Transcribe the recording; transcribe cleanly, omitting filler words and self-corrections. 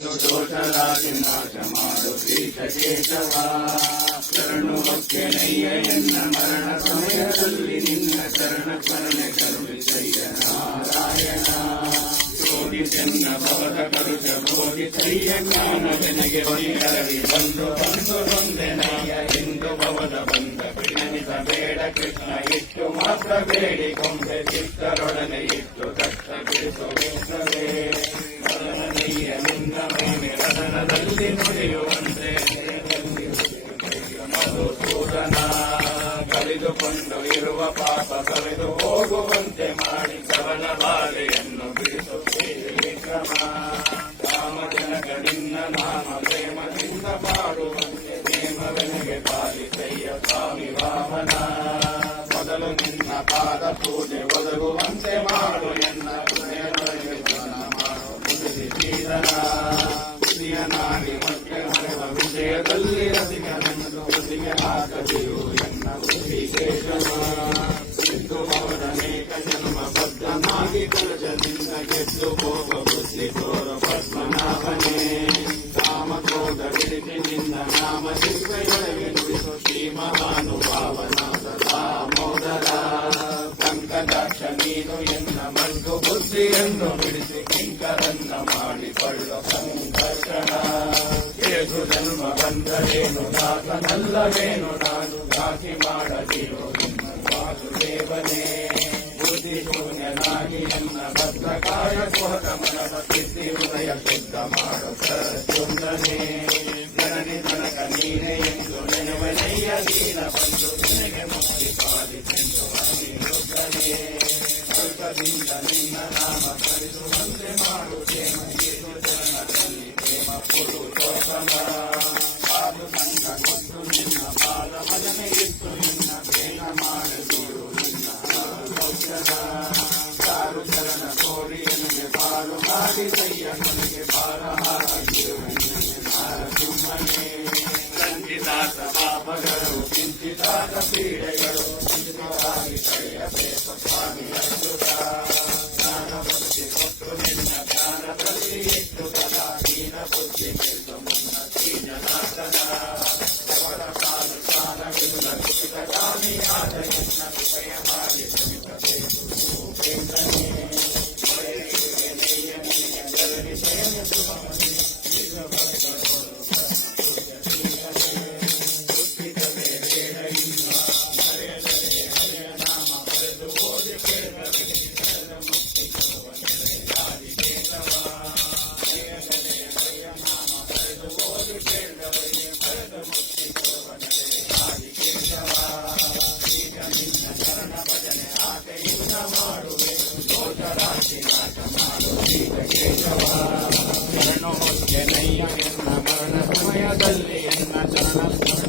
ದೋಷರಾಜನಾಶ ಮಾಡು ಶ್ರೀಶ ಕೇಶವ ಶರಣು ಭಕ್ತನಯ್ಯ ಎನ್ನ ಮರಣ ಸಮಯದಲ್ಲಿ ನಿನ್ನ ಚರಣ ಸ್ಮರಣೆ ಕರುಣಿಸಯ್ಯ ನಾರಾಯಣ ಶೋಧಿಸೆನ್ನ ಭವದ ಕರುಷ ಬೋಧಿಸಯ್ಯ ಜ್ಞಾನ ಜನಗೆ ಹೊರಿಹರವಿ ಬಂದು ಬಂದು ಬಂದೆನಯ್ಯ ಎಂದು ಭವದ ಬಂದ ಬಿಡನಿಸ ಬೇಡ ಕೃಷ್ಣ ಇಟ್ಟು ಮಾತ್ರ ಬೇಡಿಕೊಂಡೆ ಚಿತ್ತರೊಡನೆ ಇಟ್ಟು ಕಷ್ಟ ಬಿಡಿಸುವೆ ನಿನ್ನ ಮಹಿಮೆ ಸದನದಲ್ಲಿ ನುಡಿಯುವಂತೆ ಮಧುಸೂದನ ಕಳೆದುಕೊಂಡು ಇರುವ ಪಾಪ ಕಳೆದು ಹೋಗುವಂತೆ ಮಾಡಿ ಕವನ ಬಾಲೆಯನ್ನು ಬಿಡಿಸುತ್ತೇವೆ ವಿಕ್ರಮ ರಾಮಜನಕ ನಿನ್ನ ನಾಮ ಪ್ರೇಮದಿಂದ ಪಾಡುವಂತೆ ನೇಮವೆನಗೆ ಪಾಲಿಸಯ್ಯ ಸ್ವಾಮಿ ವಾಮನ ಮೊದಲು ನಿನ್ನ ಪಾದ ಪೂಜೆ ಒದಗುವಂತೆ ಮಾಡು ಎನ್ನ ಹೃದಯದೊಳಗೆ ನಾಡಿ ಮತ್ತೆ ಮರೆವ ವಿಷಯದಲ್ಲಿ ರಸಿಕನೆಂದು ರಸಿಗೆ ಹಾಕದಿರು ಎನ್ನ ಋಷಿಕೇಶವ ಸಿದ್ದು ಭವದನೇಕ ಜನ್ಮ ಬದ್ಧನಾಗಿ ಕಲಶದಿಂದ ಗೆದ್ದು ಹೋಗ ಬುದ್ಧಿ ತೋರ ಪದ್ಮನಾಭನೇ ಕಾಮಕ್ರೋಧ ಬಿಡಿಸಿ ನಿನ್ನ ನಾಮ ಶಿಲ್ಪೆಯೊಳಗೆ ನುಡಿಸು ಶ್ರೀ ಮಹಾನುಭಾವನಾದ ದಾಮೋದರ ಸಂಕಟಾಕ್ಷ ನೀನು ಎನ್ನ ಮಲ್ಗು ಬುದ್ಧಿಯನ್ನು ಬಿಡಿಸಿ ಕಿಂಕರನ್ನ ಮಾಡಿಕೊಳ್ಳು ಸಂಕರ್ಷಣ ಏಸು ಜನ್ಮ ಬಂದರೇನು ದಾಸನಲ್ಲವೇನು ನಾನು ದಾಸಿ ಮಾಡದಿರು ನಿನ್ನ ವಾಸುದೇವನೇ ಬುದ್ಧಿ ಶೂನ್ಯನಾಗಿ ಎನ್ನ ಬದ್ಧಕಾಯ ಕುಹಕ ಮನದ ಸಿದ್ಧಿ ಹೃದಯ ಶುದ್ಧ ಮಾಡು ಪ್ರಚುಂದನೆ ಜನನಿ ತನಕ ನೀನೆ ಎಂದು ನೆನವನಯ್ಯ ನೀನ ಬಂದು ನಿನಗೆ ಮುಕ್ತಿ ಪಾಲಿಸೆಂದು ಅನಿರುದ್ಧನೇ ಸ್ವಲ್ಪದಿಂದ ನಿನ್ನ ನಾಮ ಸ್ಮರಿಸುವಂತೆ ಮಾಡು ಪ್ರೇಮಗೀತು ಚರಣದಲ್ಲಿ ಪ್ರೇಮ ಪುರುಷೋತ್ತಮ ಪಾದು ಸಂಘ ಕೊಟ್ಟು ನಿನ್ನ ಪಾದ ಭಜನೆ ಇತ್ತು ನಿನ್ನ ಪ್ರೇಮ ಮಾಡಿದುರು ನಿನ್ನ ಔಷಧ ಸಾರು ಚರಣ ಕೋರಿ ನನಗೆ ಪಾಲು ಮಾಡಿಸಯ್ಯ ನನಗೆ ಪಾರ ಹಾಕಿರು ಸುಮ್ಮನೆ ರಂಜಿತಾದ ಪಾಪಗಳು ಚಿಂತಿತಾದ ಪೀಡೆಗಳು ಚಿಂತಿತವಾಗಿ ಕಳೆಯಬೇಕು ಸ್ವಾಮಿ ಅದ್ಭುತ ಜ್ಞಾನ ಭಕ್ತಿ ಕೊಟ್ಟು ನಿನ್ನ ಜ್ಞಾನದಲ್ಲಿ ಇಟ್ಟು ಕಲಾ ದೀನ ಬುದ್ಧಿ ಕೆಟ್ಟು ಮುನ್ನ ಶ್ರೀಜನಾಥನ ಅವರ ಕಾಲು ಸ್ಥಾನವಿಲ್ಲ ಕುಸಿತ ಕಾಮಿಯಾದ ಎನ್ನ ವಿಷಯ ಮಾಡಿ ಶ್ರಮಿಸಬೇಕು ಭೂಪೇಂದ್ರನೇ ಶರಣು ಹೊತ್ತೆನಯ್ಯ ಎನ್ನ ಮರಣ ಸಮಯದಲ್ಲಿ ಎನ್ನ ಚರಣ